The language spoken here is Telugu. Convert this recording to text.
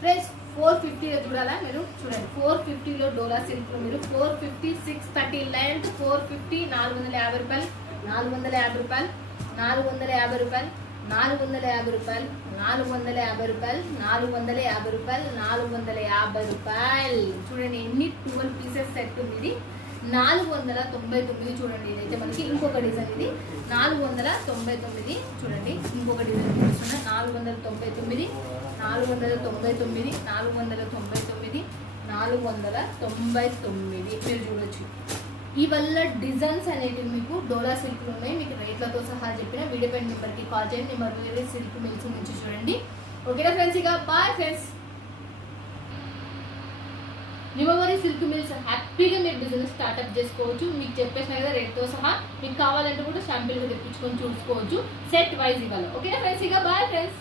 ఫ్రెండ్స్ 450లో చూడాలా మీరు చూడండి 450లో డోలా సిల్క్ మీరు 450 630 లెంత్ 450 450 రూపాయలు 450 రూపాయలు 450 రూపాయలు 450 రూపాయలు 450 రూపాయలు 450 రూపాయలు 450 రూపాయలు చూడండి ఎన్ని 12 పీసెస్ సెట్ ఉంది ఇది 499 చూడండి. ఇదైతే మనకి ఇంకొక డిజైన్ ఇది 499 చూడండి. ఇంకొక డిజైన్ చూపిస్తున్నా 499 499 499 499 మీరు చూడొచ్చు. ఇవల్ల డిజైన్స్ అనేవి మీకు డోలా సిల్క్లు ఉన్నాయి. మీకు రేట్లతో సహా చెప్పిన వీడియో పైన నెంబర్కి కాల్ చేయండి. నెంబర్ వేరే సిల్క్ మిల్స్ నుంచి చూడండి. ఓకేనా ఫ్రెండ్స్, ఇక బాయ్ ఫ్రెండ్స్. నిమవరి సిల్క్ మిల్స్ హ్యాపీగా మీరు బిజినెస్ స్టార్ట్అప్ చేసుకోవచ్చు. మీకు చెప్పేసిన కదా రేట్తో సహా. మీకు కావాలంటే కూడా షాంపిల్గా తెప్పించుకొని చూసుకోవచ్చు. సెట్ వైజ్ ఇవ్వాలి. ఓకేనా ఫ్రెండ్స్, ఇక బాయ్ ఫ్రెండ్స్.